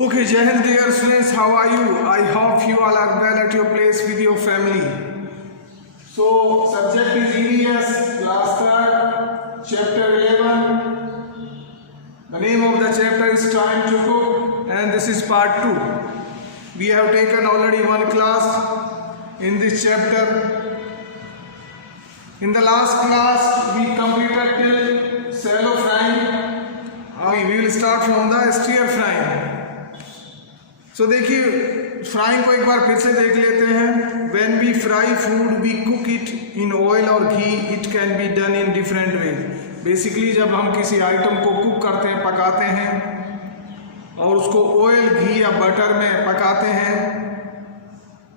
Okay, Jai Hind dear students, how are you? I hope you all are well at your place with your family. So, subject is EVS, class 3rd, chapter 11. The name of the chapter is Time to Cook, and this is part 2. We have taken already one class in this chapter. In the last class, we completed till shallow frying. We will start from the stir frying. So देखिए frying को एक बार फिर से देख लेते हैं. When we fry food, we cook it in oil or ghee. It can be done in different ways. Basically जब हम किसी आइटम को कुक करते हैं, पकाते हैं और उसको ऑयल, घी या बटर में पकाते हैं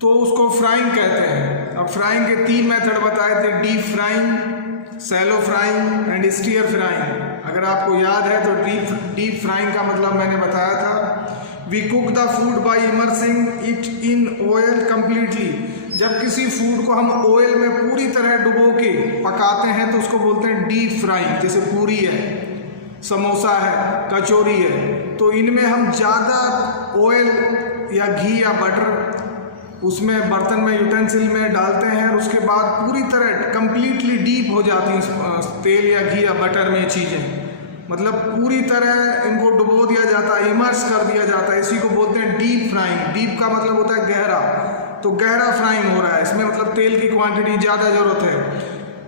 तो उसको फ्राइंग कहते हैं. अब फ्राइंग के 3 मेथड बताए थे: deep frying, shallow frying and stir frying. अगर आपको याद है तो डीप फ्राइंग का मतलब मैंने बताया था, we cook the food by immersing it in oil completely. जब किसी फूड को हम ऑयल में पूरी तरह डुबो के पकाते हैं तो उसको बोलते हैं डीप फ्राइंग. जैसे पूरी है, समोसा है, कचौरी है, तो इनमें हम ज़्यादा ऑयल या घी या बटर उसमें बर्तन में, यूटेंसिल में डालते हैं और उसके बाद पूरी तरह कम्प्लीटली डीप हो जाती हैं तेल या घी या बटर में चीज़ें. मतलब पूरी तरह इनको डुबो दिया जाता है, इमर्स कर दिया जाता है. इसी को बोलते हैं डीप फ्राइंग. डीप का मतलब होता है गहरा, तो गहरा फ्राइंग हो रहा है, इसमें मतलब तेल की क्वांटिटी ज़्यादा ज़रूरत है.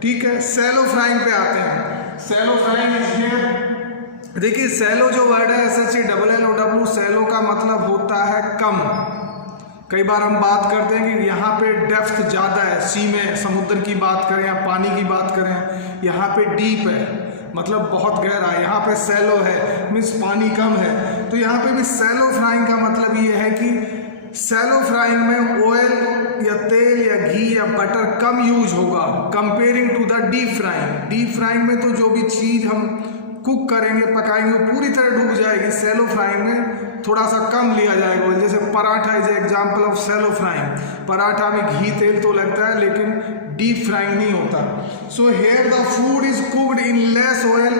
ठीक है, सैलो फ्राइंग पे आते हैं. सैलो फ्राइंग इसमें देखिए, सैलो जो वर्ड है SHALLOW, सैलो का मतलब होता है कम. कई बार हम बात करते हैं कि यहाँ पे डेप्थ ज़्यादा है, सी में समुद्र की बात करें या पानी की बात करें, यहाँ पे डीप है मतलब बहुत गहरा है, यहाँ पे सैलो है मीन्स पानी कम है. तो यहाँ पे भी सैलो फ्राइंग का मतलब ये है कि सैलो फ्राइंग में ऑयल या तेल या घी या बटर कम यूज होगा comparing to the deep frying. Deep frying में तो जो भी चीज़ हम कुक करेंगे, पकाएंगे, वो पूरी तरह डूब जाएगी. सैलो फ्राइंग में थोड़ा सा कम लिया जाएगा. जैसे paratha is example of shallow frying. Paratha में घी तेल तो लगता है लेकिन डीप फ्राइंग नहीं होता. So here the food is cooked in less oil.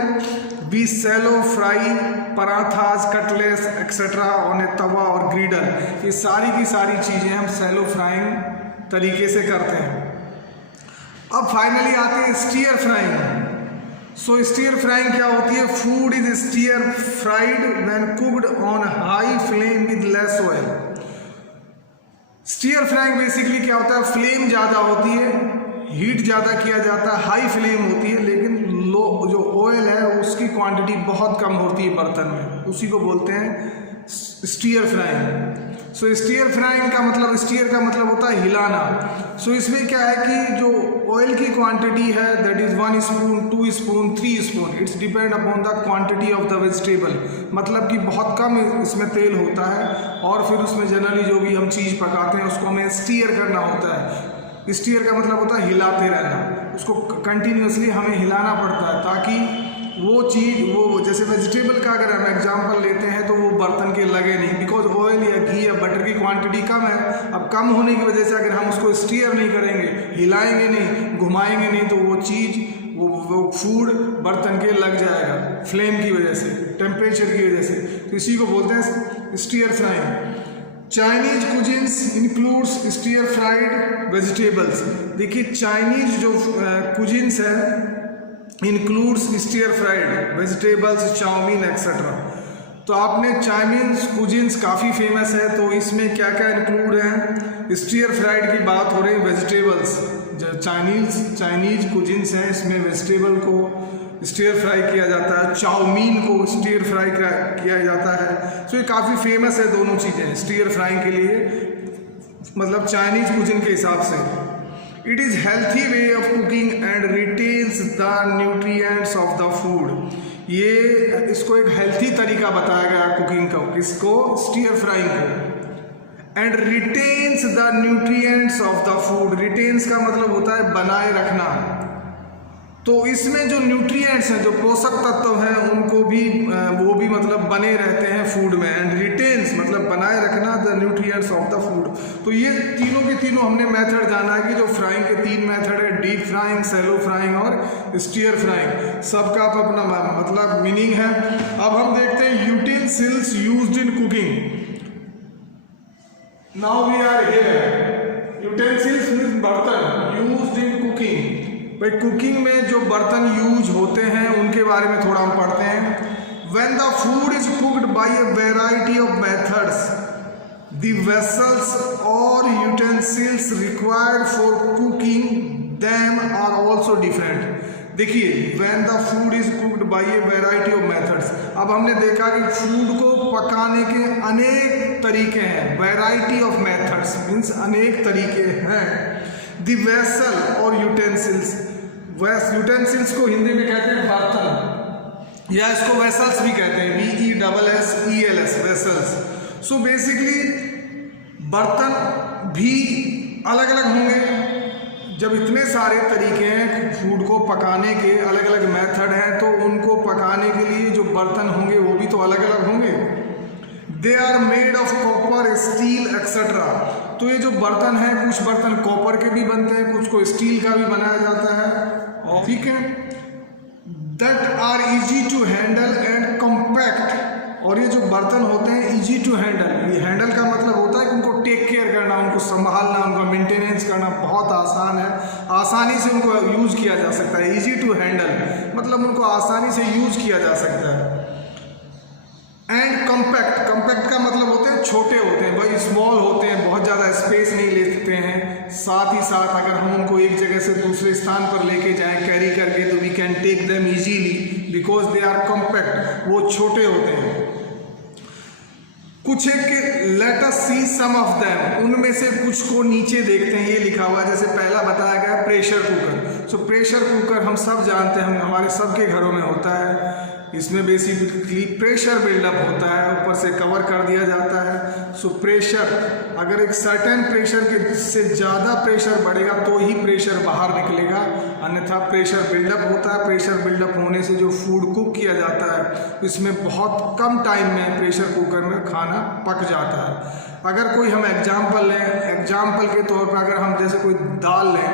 We shallow fry parathas, cutlets etcetera on a tawa और ग्रिडल. ये सारी की सारी चीज़ें हम सैलो फ्राइंग तरीके से करते हैं. अब फाइनली आते हैं stir frying. So stir frying क्या होती है? Food is stir fried when cooked on high flame with less oil. Stir frying basically क्या होता है? फ्लेम ज़्यादा होती है, हीट ज़्यादा किया जाता है, हाई फ्लेम होती है, लेकिन लो जो ऑयल है उसकी क्वांटिटी बहुत कम होती है बर्तन में. उसी को बोलते हैं stir frying. So stir frying का मतलब, स्टीयर का मतलब होता है हिलाना. सो इसमें क्या है कि जो ऑयल की क्वांटिटी है that is 1 spoon, 2 spoon, 3 spoon. It's depend upon the quantity of the vegetable. मतलब कि बहुत कम इसमें तेल होता है और फिर उसमें जनरली जो भी हम चीज़ पकाते हैं उसको हमें स्टीयर करना होता है. स्टीयर का मतलब होता है हिलाते रहना, उसको कंटिन्यूसली हमें हिलाना पड़ता है ताकि वो चीज़, वो जैसे वेजिटेबल का अगर हम एग्जांपल लेते हैं तो वो बर्तन के लगे नहीं, बिकॉज ऑयल या घी या बटर की क्वांटिटी कम है. अब कम होने की वजह से अगर हम उसको स्टीयर नहीं करेंगे, हिलाएंगे नहीं, घुमाएंगे नहीं, तो वो चीज़, वो फूड बर्तन के लग जाएगा फ्लेम की वजह से, टेम्परेचर की वजह से. तो इसी को बोलते हैं stir frying. Chinese cuisines includes stir fried vegetables. देखिए चाइनीज जो कुजिन्स है includes stir fried vegetables, chow mein etcetera. तो आपने चाइनीज कुजिन्स काफ़ी फेमस है, तो इसमें क्या क्या इंक्लूड है? स्टीयर फ्राइड की बात हो रही, वेजिटेबल्स. जो चाइनीज कुजिन्स हैं इसमें वेजिटेबल को स्टीयर फ्राई किया जाता है, चाउमीन को स्टीयर फ्राई किया जाता है. सो ये काफ़ी फेमस है दोनों चीज़ें स्टीयर फ्राइंग के लिए, मतलब चाइनीज कुजिन के हिसाब से. It is healthy way of cooking and retains the nutrients of the food. ये इसको एक हेल्थी तरीका बताया गया कुकिंग का, किसको? स्टीयर फ्राइंग को. And retains the nutrients of the food. Retains का मतलब होता है बनाए रखना. तो इसमें जो न्यूट्रिएंट्स हैं, जो पोषक तत्व हैं, उनको भी वो भी मतलब बने रहते हैं फूड में. एंड रिटेन्स मतलब बनाए रखना the nutrients of the food. तो ये तीनों के तीनों हमने मेथड जाना है कि जो फ्राइंग के 3 मेथड है, डीप फ्राइंग, सैलो फ्राइंग और स्टीयर फ्राइंग. सबका अपना मतलब मीनिंग है. अब हम देखते हैं utensils used in cooking. Now we are here. Utensils means bartan used in cooking. भाई कुकिंग में जो बर्तन यूज होते हैं उनके बारे में थोड़ा हम पढ़ते हैं। When the food is cooked by a variety of methods, the vessels or utensils required for cooking them are also different. देखिए, when the food is cooked by a variety of methods, अब हमने देखा कि food को पकाने के अनेक तरीके हैं। वैरायटी ऑफ मेथड्स मीन्स अनेक तरीके हैं। The vessel और यूटेंसिल्स, यूटेंसिल्स को हिंदी में कहते हैं बर्तन, या इसको वेसल्स भी कहते हैं, VESSELS, वेसल्स। सो बेसिकली बर्तन भी अलग अलग होंगे। जब इतने सारे तरीके हैं फूड को पकाने के, अलग अलग मेथड हैं, तो उनको पकाने के लिए जो बर्तन होंगे वो भी तो अलग अलग होंगे। They are made of copper, steel etcetera. तो ये जो बर्तन हैं, कुछ बर्तन कॉपर के भी बनते हैं, कुछ को स्टील का भी बनाया जाता है, ठीक है। That are easy to handle and compact. और ये जो बर्तन होते हैं इजी टू हैंडल, ये हैंडल का मतलब होता है कि उनको टेक केयर करना, उनको संभालना, उनका मेंटेनेंस करना बहुत आसान है, आसानी से उनको यूज़ किया जा सकता है। इजी टू हैंडल मतलब उनको आसानी से यूज़ किया जा सकता है। एंड कॉम्पैक्ट, कॉम्पैक्ट का मतलब होते हैं छोटे होते हैं, भाई स्मॉल होते हैं, बहुत ज़्यादा स्पेस नहीं लेते हैं। साथ ही साथ अगर हम उनको एक जगह से दूसरे स्थान पर लेके जाएं कैरी करके, तो we can take them easily because they are compact, वो छोटे होते हैं। कुछ एक let us see some of them, उनमें से कुछ को नीचे देखते हैं। ये लिखा हुआ है, जैसे पहला बताया गया pressure cooker. So pressure cooker हम सब जानते हैं, हमारे सबके घरों में होता है। इसमें बेसिकली प्रेशर बिल्डअप होता है, ऊपर से कवर कर दिया जाता है। सो प्रेशर, अगर एक सर्टेन प्रेशर के से ज़्यादा प्रेशर बढ़ेगा तो ही प्रेशर बाहर निकलेगा, अन्यथा प्रेशर बिल्डअप होता है। प्रेशर बिल्डअप होने से जो फूड कुक किया जाता है इसमें बहुत कम टाइम में प्रेशर कुकर में खाना पक जाता है। अगर कोई हम एग्जाम्पल लें, एग्जाम्पल के तौर पर अगर हम जैसे कोई दाल लें,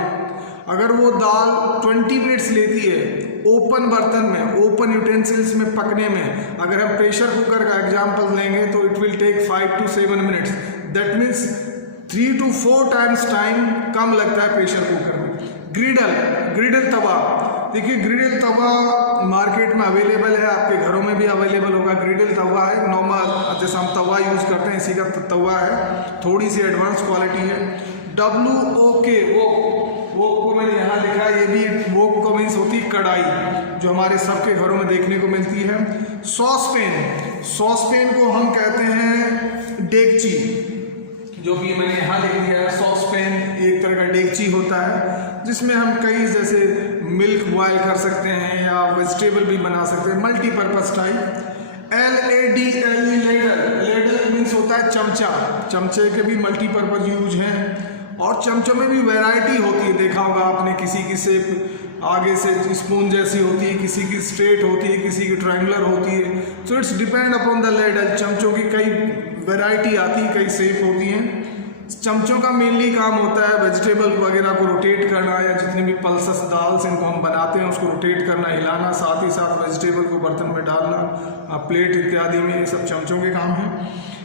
अगर वो दाल 20 मिनट्स लेती है ओपन बर्तन में, ओपन यूटेंसिल्स में पकने में, अगर हम प्रेशर कुकर का एग्जांपल लेंगे तो it will take 5 to 7 minutes. That means 3 to 4 times time कम लगता है प्रेशर कुकर में। ग्रिडल, ग्रिडल तवा, देखिए ग्रिडल तवा मार्केट में अवेलेबल है, आपके घरों में भी अवेलेबल होगा। ग्रिडल तवा है, नॉर्मल जैसे हम तवा यूज़ करते हैं इसी का तवा है, थोड़ी सी एडवांस क्वालिटी है। WOK, वोक को मैंने यहाँ लिखा, ये भी वोक को मीन्स होती है कढ़ाई, जो हमारे सबके घरों में देखने को मिलती है। सॉसपेन, सॉसपेन को हम कहते हैं डेगची, जो कि मैंने यहाँ लिख दिया है। सॉसपेन एक तरह का डेगची होता है जिसमें हम कई जैसे मिल्क बॉयल कर सकते हैं या वेजिटेबल भी बना सकते हैं, multipurpose type. LADLE, ladle, ladle means होता है चमचा, चमचे के भी मल्टीपर्पज़ यूज हैं। और चमचों में भी वैरायटी होती है, देखा होगा आपने, किसी की शेप आगे से स्पून जैसी होती है, किसी की स्ट्रेट होती है, किसी की ट्रायंगुलर होती है। So it's depend upon the ladle. चमचों की कई वैरायटी आती है, कई शेप होती हैं। चमचों का मेनली काम होता है वेजिटेबल वगैरह को रोटेट करना, या जितने भी पल्सेस दाल्स इनको हम बनाते हैं उसको रोटेट करना, हिलाना, साथ ही साथ वेजिटेबल को बर्तन में डालना, प्लेट इत्यादि में, ये सब चमचों के काम हैं।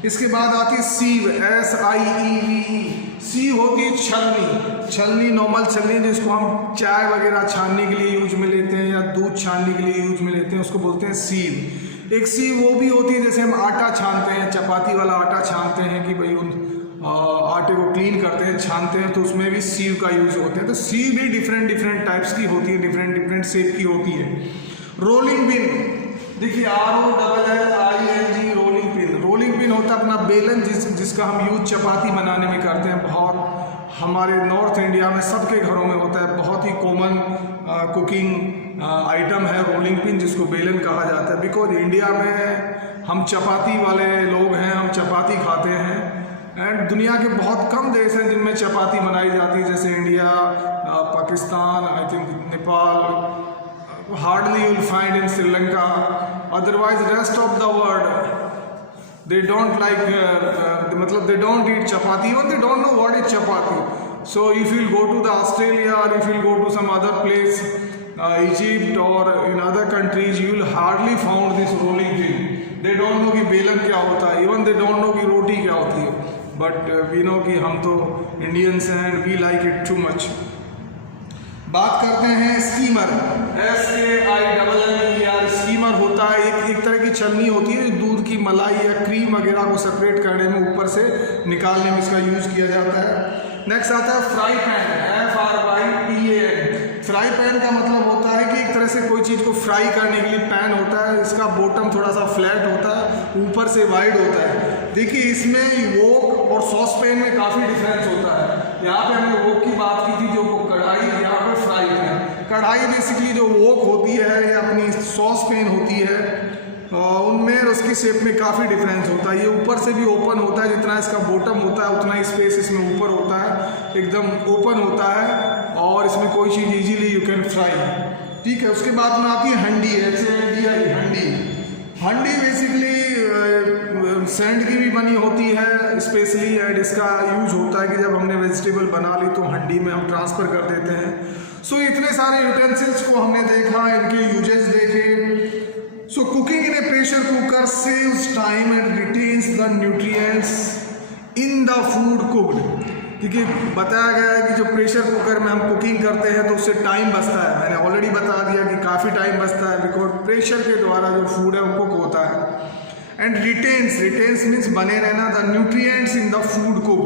इसके बाद आती है सीव, SIEVE। सीव होती है छलनी, छलनी नॉर्मल छलनी जिसको हम चाय वगैरह छानने के लिए यूज में लेते हैं या दूध छानने के लिए यूज में लेते हैं, उसको बोलते हैं सीव। एक सीव वो भी होती है जैसे हम आटा छानते हैं, चपाती वाला आटा छानते हैं कि भाई उन आटे को क्लीन करते हैं, छानते हैं, तो उसमें भी सीव का यूज होता है। तो सीव भी डिफरेंट डिफरेंट टाइप्स की होती है, डिफरेंट डिफरेंट शेप की होती है। रोलिंग पिन, देखिए ROLLING, rolling pin. Rolling pin होता है अपना बेलन, जिसका हम यूज चपाती बनाने में करते हैं। बहुत हमारे नॉर्थ इंडिया में सबके घरों में होता है, बहुत ही कॉमन कुकिंग आइटम है रोलिंग पिन, जिसको बेलन कहा जाता है। बिकॉज इंडिया में हम चपाती वाले लोग हैं, हम चपाती खाते हैं। एंड दुनिया के बहुत कम देश हैं जिनमें चपाती बनाई जाती है, जैसे India, Pakistan, I think Nepal, hardly you will find in Sri Lanka. Otherwise rest of the world they don't like मतलब they don't eat chapati, even they don't know what is chapati. So if you go to the Australia or if you go to some other place, Egypt or in other countries, you will hardly found this rolling pin. They don't know कि बेलन क्या होता है, even they don't know कि रोटी क्या होती है। But we know कि हम तो इंडियंस हैं and we like it too much. बात करते हैं स्टीमर, SKIMMER। स्टीमर होता है एक तरह की छलनी होती है जो दूध की मलाई या क्रीम वगैरह को सेपरेट करने में, ऊपर से निकालने में इसका यूज़ किया जाता है। नेक्स्ट आता है fry pan, FRYPAN। Fry pan का मतलब होता है कि एक तरह से कोई चीज़ को फ्राई करने के लिए पैन होता है, इसका बॉटम थोड़ा सा फ्लैट होता है, ऊपर से वाइड होता है। देखिए इसमें वोक और सॉस पैन में काफ़ी डिफरेंस होता है। यहाँ पे हमने वोक की बात की थी, जो कढ़ाई, यहाँ पे फ्राई पैन। कढ़ाई बेसिकली जो वोक होती है या अपनी सॉस पैन होती है, उनमें उसकी शेप में काफ़ी डिफरेंस होता है। ये ऊपर से भी ओपन होता है, जितना इसका बॉटम होता है उतना ही स्पेस इसमें ऊपर होता है, एकदम ओपन होता है और इसमें कोई चीज़ इजीली यू कैन फ्राई। ठीक है, उसके बाद में आती है हंडी, हंडी। हंडी बेसिकली सैंड की भी बनी होती है स्पेशली, एंड इसका यूज होता है कि जब हमने वेजिटेबल बना ली तो हंडी में हम ट्रांसफ़र कर देते हैं। सो इतने सारे यूटेंसिल्स को हमने देखा, इनके यूजेस देखे। So cooking in a pressure cooker saves time and retains the nutrients in the food cooked। देखिए बताया गया है कि जो प्रेशर कुकर में हम कुकिंग करते हैं तो उससे टाइम बचता है। मैंने ऑलरेडी बता दिया कि काफ़ी टाइम बचता है, बिकॉज प्रेशर के द्वारा जो फूड है वो कुक होता है। एंड रिटेन्स मीन्स बने रहना, the nutrients in the food cook.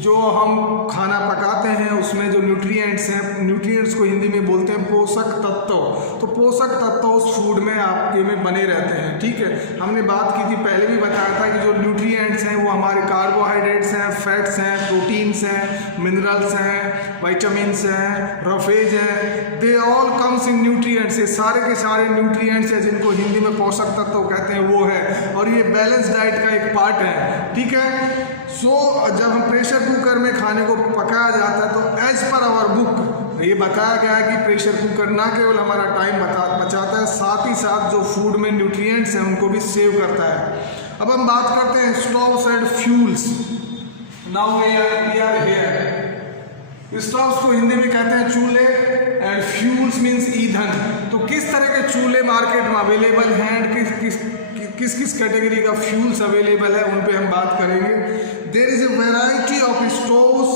जो हम खाना पकाते हैं उसमें जो न्यूट्रिएंट्स हैं, न्यूट्रिएंट्स को हिंदी में बोलते हैं पोषक तत्व। तो पोषक तत्व उस फूड में आपके में बने रहते हैं। ठीक है, हमने बात की थी, पहले भी बताया था कि जो न्यूट्रिएंट्स हैं वो हमारे कार्बोहाइड्रेट्स हैं, फैट्स हैं, प्रोटीन्स हैं, मिनरल्स हैं, विटामिन्स हैं, रफेज हैं, they all comes in nutrients. ये सारे के सारे न्यूट्रिएंट्स हैं जिनको हिंदी में पोषक तत्व कहते हैं, वो है, और ये बैलेंस डाइट का एक पार्ट है। ठीक है, सो जब हम प्रेशर कुकर में खाने को पकाया जाता है तो एज पर आवर बुक ये बताया गया है कि प्रेशर कुकर ना केवल हमारा टाइम बचाता है, साथ ही साथ जो फूड में न्यूट्रिएंट्स हैं उनको भी सेव करता है। अब हम बात करते हैं stoves and fuels. Now we are here. Stoves को हिंदी में कहते हैं चूल्हे, एंड फ्यूल्स मीन्स ईंधन। तो किस तरह के चूल्हे मार्केट में अवेलेबल हैं, किस किस कैटेगरी का फ्यूल्स अवेलेबल है, उन पे हम बात करेंगे। There is a variety of stoves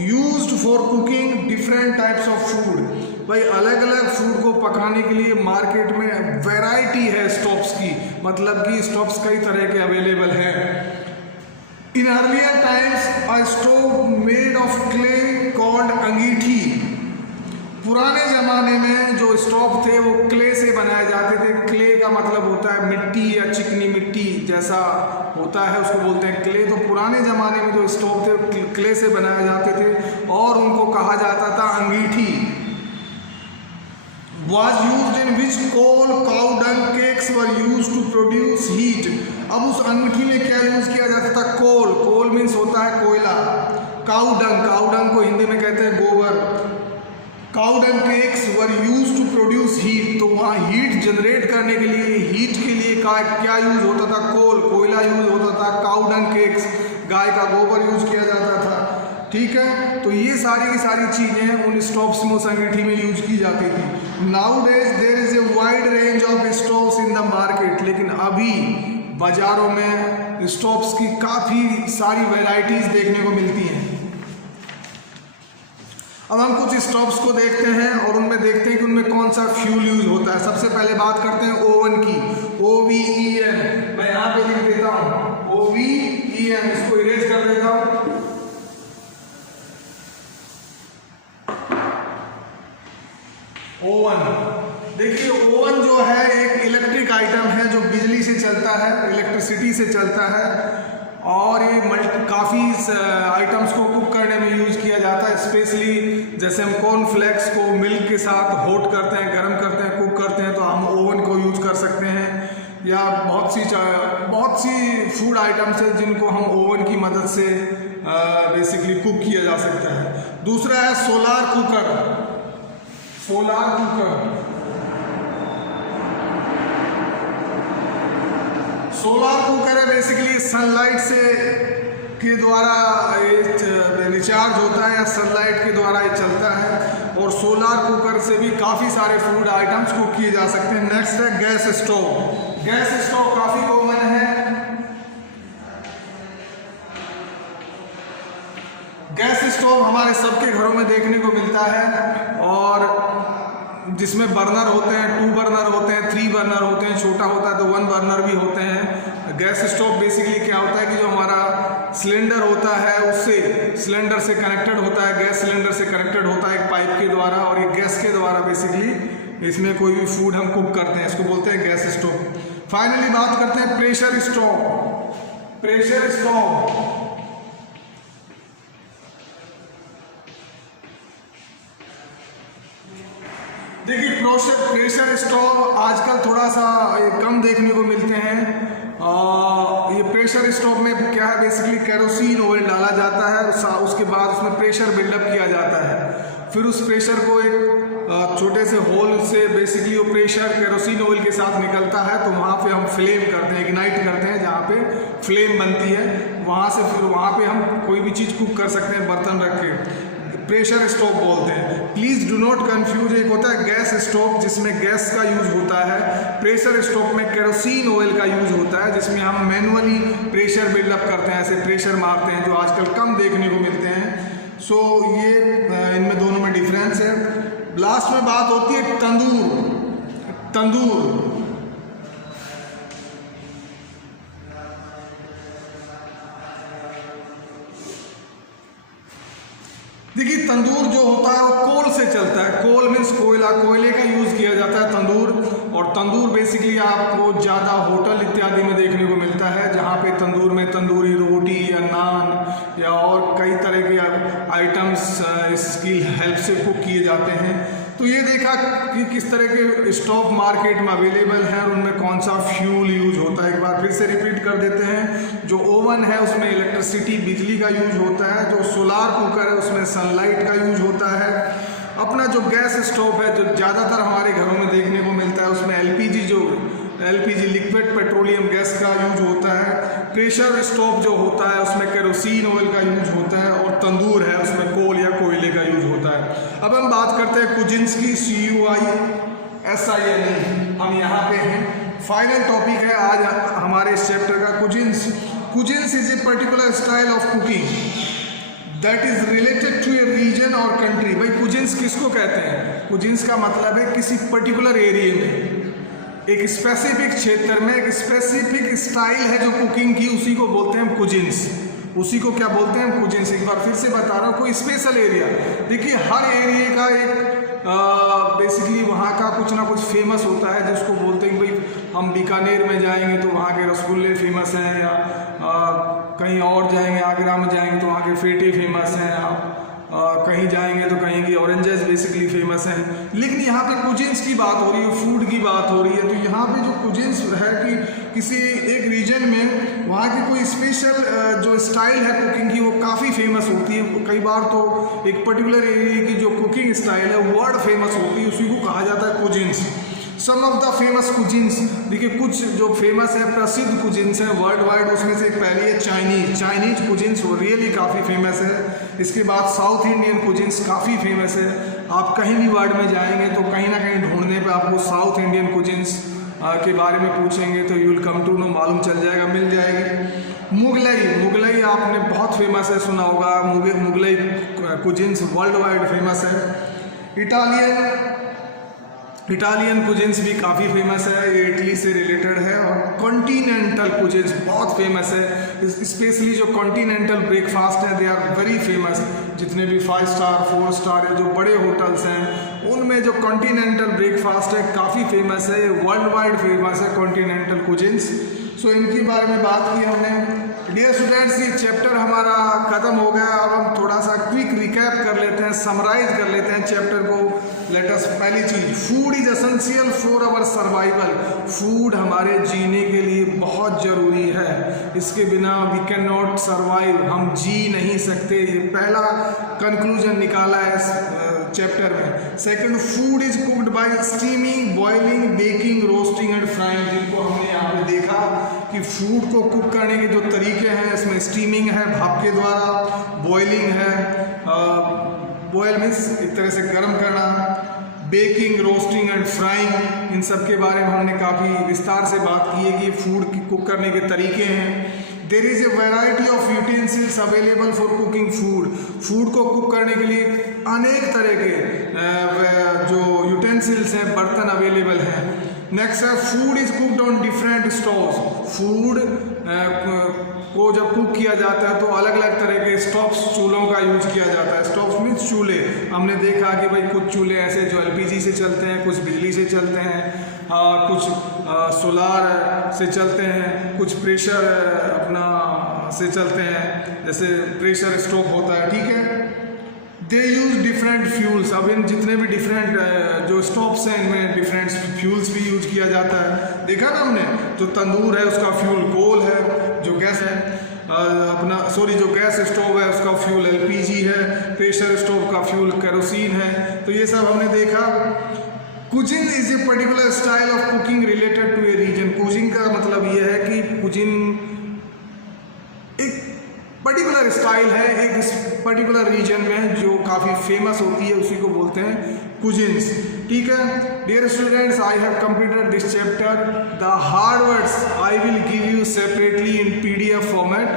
used for cooking different types of food. भाई अलग अलग फूड को पकाने के लिए मार्केट में वैरायटी है स्टोव्स की, मतलब कि स्टोव्स कई तरह के अवेलेबल हैं। In earlier times a stove made of clay called angithi. पुराने ज़माने में जो स्टोव थे वो क्ले से बनाए जाते थे। क्ले का मतलब होता है मिट्टी या चिकनी मिट्टी जैसा होता है, उसको बोलते हैं क्ले। तो पुराने ज़माने में जो स्टोव थे क्ले से बनाए जाते थे और उनको कहा जाता था अंगीठी। was used in which coal, cow dung cakes were used to produce heat। अब उस अंगीठी में क्या यूज किया जाता था? कोल। कोल मीन्स होता है कोयला। काउ डंग को हिंदी में कहते हैं गोबर। Cow dung cakes were used to produce heat. तो वहाँ हीट जनरेट करने के लिए, हीट के लिए क्या यूज होता था? कोल, कोयला यूज होता था। काउ डंग केक्स, गाय का गोबर यूज किया जाता था। ठीक है, तो ये सारी की सारी चीज़ें उन स्टोव्स में, उस अंगीठी में यूज की जाती थी। Nowadays there is a wide range of stoves in the market. लेकिन अभी बाज़ारों में स्टोव्स की काफ़ी सारी वैरायटीज़ देखने को मिलती हैं। अब हम कुछ स्टोव्स को देखते हैं और उनमें देखते हैं कि उनमें कौन सा फ्यूल यूज होता है। सबसे पहले बात करते हैं ओवन की। OVEN, मैं यहाँ पे लिख देता हूँ OVEN, इसको इरेज कर देता हूँ। ओवन, देखिए ओवन जो है एक इलेक्ट्रिक आइटम है जो बिजली से चलता है, इलेक्ट्रिसिटी से चलता है, और ये काफ़ी आइटम्स को कुक करने में यूज़ किया जाता है। स्पेशली जैसे हम कॉर्नफ्लेक्स को मिल्क के साथ हॉट करते हैं, गर्म करते हैं, कुक करते हैं, तो हम ओवन को यूज़ कर सकते हैं। या बहुत सी फूड आइटम्स हैं जिनको हम ओवन की मदद से बेसिकली कुक किया जा सकता है। दूसरा है solar cooker. Solar cooker, solar cooker है बेसिकली सनलाइट से के द्वारा रिचार्ज होता है या सनलाइट के द्वारा ये चलता है, और सोलार कुकर से भी काफ़ी सारे फूड आइटम्स कुक किए जा सकते हैं। नेक्स्ट है गैस स्टोव। गैस स्टोव काफ़ी कॉमन है। स्टोव हमारे सबके घरों में देखने को मिलता है और जिसमें बर्नर होते हैं, 2 बर्नर होते हैं, 3 बर्नर होते हैं, छोटा होता है तो 1 बर्नर भी होते हैं। गैस स्टोव बेसिकली क्या होता है कि जो हमारा सिलेंडर होता है उससे सिलेंडर से कनेक्टेड होता है, गैस सिलेंडर से कनेक्टेड होता है एक पाइप के द्वारा, और ये गैस के द्वारा बेसिकली इसमें कोई भी फूड हम कुक करते हैं, इसको बोलते हैं गैस स्टोव। फाइनली बात करते हैं प्रेशर स्टोव। प्रेशर स्टोव देखिए, प्रेशर स्टोव आजकल थोड़ा सा कम देखने को मिलते हैं। ये प्रेशर स्टोव में क्या है, बेसिकली केरोसिन ऑयल डाला जाता है, उसके बाद उसमें प्रेशर बिल्डअप किया जाता है, फिर उस प्रेशर को एक छोटे से होल से बेसिकली वो प्रेशर केरोसिन ऑयल के साथ निकलता है, तो वहाँ पे हम फ्लेम करते हैं, इग्नाइट करते हैं, जहाँ पे फ्लेम बनती है वहाँ से फिर वहाँ पे हम कोई भी चीज़ कुक कर सकते हैं बर्तन रख के, प्रेशर स्टोव बोलते हैं। प्लीज़ डू नॉट कंफ्यूज, एक होता है गैस स्टोव जिसमें गैस का यूज होता है, प्रेशर स्टोव में केरोसिन ऑयल का यूज होता है जिसमें हम मैनुअली प्रेशर बिल्डअप करते हैं, ऐसे प्रेशर मारते हैं, जो आजकल कम देखने को मिलते हैं। सो ये इनमें दोनों में डिफरेंस है। लास्ट में बात होती है तंदूर। देखिए, तंदूर जो होता है वो कोल से चलता है, कोल मीन्स कोयला, कोयले का यूज़ किया जाता है तंदूर। और तंदूर बेसिकली आपको ज़्यादा होटल इत्यादि में देखने को मिलता है, जहाँ पे तंदूर में तंदूरी रोटी या नान या और कई तरह के आइटम्स इसकी हेल्प से कुक किए जाते हैं। तो ये देखा कि किस तरह के स्टोव मार्केट में अवेलेबल हैं और उनमें कौन सा फ्यूल यूज होता है। एक बार फिर से रिपीट कर देते हैं, जो ओवन है उसमें इलेक्ट्रिसिटी बिजली का यूज होता है, जो सोलार कुकर है उसमें सनलाइट का यूज होता है। अपना जो गैस स्टोव है जो ज़्यादातर हमारे घरों में देखने को मिलता है उसमें एलपीजी लिक्विड पेट्रोलियम गैस का यूज होता है। प्रेशर स्टोव जो होता है उसमें केरोसिन ऑयल का यूज होता है, और तंदूर है उसमें कोल या कोयले का यूज होता है। अब हम बात करते हैं कुजिन्स की, CUISINE, हम यहाँ पे हैं। फाइनल टॉपिक है आज हमारे इस चैप्टर का cuisines. Cuisines is a particular style of cooking that is related to a region और कंट्री। भाई कुजिन्स किसको कहते हैं? कुजिन्स का मतलब है किसी पर्टिकुलर एरिया में, एक स्पेसिफिक क्षेत्र में एक स्पेसिफिक स्टाइल है जो कुकिंग की, उसी को बोलते हैं कुजिन्स। उसी को क्या बोलते हैं? कुजिन्स। एक बार फिर से बता रहा हूँ, कोई स्पेशल एरिया। देखिए, हर एरिया का एक बेसिकली वहाँ का कुछ ना कुछ फेमस होता है, जिसको बोलते हैं भाई हम बीकानेर में जाएंगे तो वहाँ के रसगुल्ले फेमस हैं, या कहीं और जाएंगे, आगरा में जाएंगे तो वहाँ के फेटे फेमस हैं, कहीं जाएंगे तो कहीं की ऑरेंजेस बेसिकली फेमस हैं। लेकिन यहाँ पे कुजिन्स की बात हो रही है, फूड की बात हो रही है, तो यहाँ पे जो कुजिन्स है कि किसी एक रीजन में वहाँ की कोई स्पेशल जो स्टाइल है कुकिंग की वो काफ़ी फेमस होती है। कई बार तो एक पर्टिकुलर एरिया की जो कुकिंग स्टाइल है वर्ल्ड फेमस होती है, उसी को कहा जाता है cuisines. Some of the famous cuisines, देखिए कुछ जो फेमस है प्रसिद्ध कुजिन्स हैं वर्ल्ड वाइड, उसमें से पहली है चाइनीज कुजिन्स, वो रियली काफ़ी फेमस है। इसके बाद साउथ इंडियन कुजिन्स काफ़ी फेमस है। आप कहीं भी वर्ल्ड में जाएंगे तो कहीं ना कहीं ढूंढने पे आपको साउथ इंडियन कुजिन्स के बारे में पूछेंगे तो you will come to know, मालूम चल जाएगा, मिल जाएगी। मुगलई आपने बहुत फेमस है, सुना होगा, Mughlai cuisines world wide famous है। इटालियन कुजिन्स भी काफ़ी फेमस है, ये इटली से रिलेटेड है। और कॉन्टिनेंटल कुजिन्स बहुत फेमस है, स्पेशली जो कॉन्टिनेंटल ब्रेकफास्ट है दे आर वेरी फेमस। जितने भी 5 स्टार 4 स्टार या जो बड़े होटल्स हैं उनमें जो कॉन्टिनेंटल ब्रेकफास्ट है काफ़ी फेमस है, वर्ल्ड वाइड फेमस है कॉन्टिनेंटल कुजिन्स। सो इनके बारे में बात की हमने। डियर स्टूडेंट्स, ये चैप्टर हमारा ख़त्म हो गया। अब हम थोड़ा सा क्विक रिकैप कर लेते हैं, समराइज कर लेते हैं चैप्टर को। लेट अस, पहली चीज, food is essential for our survival. Food हमारे जीने के लिए बहुत ज़रूरी है, इसके बिना वी कैन नॉट सर्वाइव, हम जी नहीं सकते। ये पहला कंक्लूजन निकाला है इस चैप्टर में। Second, food is cooked bye steaming, boiling, baking, roasting and frying, जिनको हमने यहाँ पे देखा कि फूड को कुक करने के जो तरीके हैं, इसमें स्टीमिंग है भाप के द्वारा, बॉइलिंग है, बॉयल मीन्स एक तरह से गर्म करना, बेकिंग, रोस्टिंग एंड फ्राइंग, इन सब के बारे में हमने काफ़ी विस्तार से बात की है कि फूड कुक करने के तरीके हैं। There is a variety of utensils available for cooking food, food को कुक करने के लिए अनेक तरह के जो यूटेंसिल्स हैं, बर्तन अवेलेबल हैं। नेक्स्ट है food is cooked on different stoves, food को जब कुक किया जाता है तो अलग अलग तरह के स्टोव्स, चूल्हों का यूज किया जाता है। स्टोव्स मीन्स चूल्हे। हमने देखा कि भाई कुछ चूल्हे ऐसे जो एलपीजी से चलते हैं, कुछ बिजली से चलते हैं, कुछ सोलार से चलते हैं, कुछ प्रेशर अपना से चलते हैं, जैसे प्रेशर स्टोव होता है, ठीक है। दे यूज डिफरेंट फ्यूल्स, अब इन जितने भी डिफरेंट जो स्टोव्स हैं इनमें डिफरेंट फ्यूल्स भी यूज किया जाता है। देखा ना हमने, जो तंदूर है उसका फ्यूल कोल है, जो गैस है जो गैस स्टोव है उसका फ्यूल एलपीजी है, प्रेशर स्टोव का फ्यूल केरोसिन है। तो ये सब हमने देखा। Cuisine is a particular style of cooking related to a region, cuisine का मतलब ये है कि कुजिन एक पर्टिकुलर स्टाइल है एक पर्टिकुलर रीजन में जो काफ़ी फेमस होती है, उसी को बोलते हैं कुजिन्स, ठीक है। Dear students, I have completed this chapter. The hard words I will give you separately in PDF format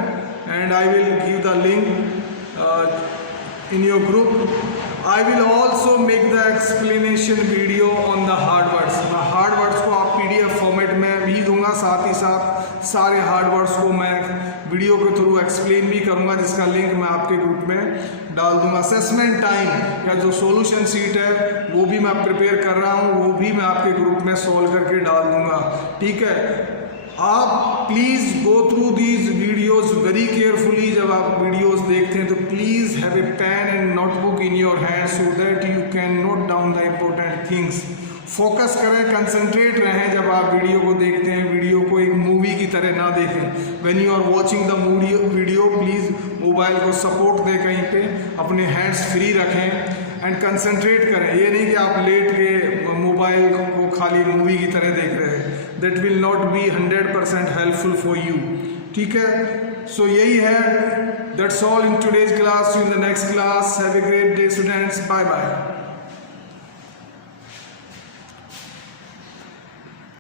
and I will give the link in your group. I will also make the explanation video on the hard words. Hard words को आप PDF format में भी दूंगा, साथ ही साथ सारे hard words को मैं वीडियो के थ्रू एक्सप्लेन भी करूंगा, जिसका लिंक मैं आपके ग्रुप में डाल दूंगा। असेसमेंट टाइम का जो सॉल्यूशन शीट है वो भी मैं प्रिपेयर कर रहा हूँ, वो भी मैं आपके ग्रुप में सॉल्व करके डाल दूंगा, ठीक है। आप please go through these videos very carefully. जब आप वीडियोज़ देखते हैं तो please have a pen and notebook in your hand so that you can note down the important things. Focus करें, कंसंट्रेट रहें जब आप वीडियो को देखते हैं। वीडियो को एक मूवी की तरह ना देखें। When you are watching the video please mobile को सपोर्ट दें, कहीं पे अपने हैंड्स फ्री रखें एंड कंसंट्रेट करें। ये नहीं कि आप लेट के मोबाइल को खाली मूवी की तरह देख रहे हैं। That will not be 100% helpful for you, ठीक है। सो यही है, that's all in today's class. In the next class, have a great day students, bye bye.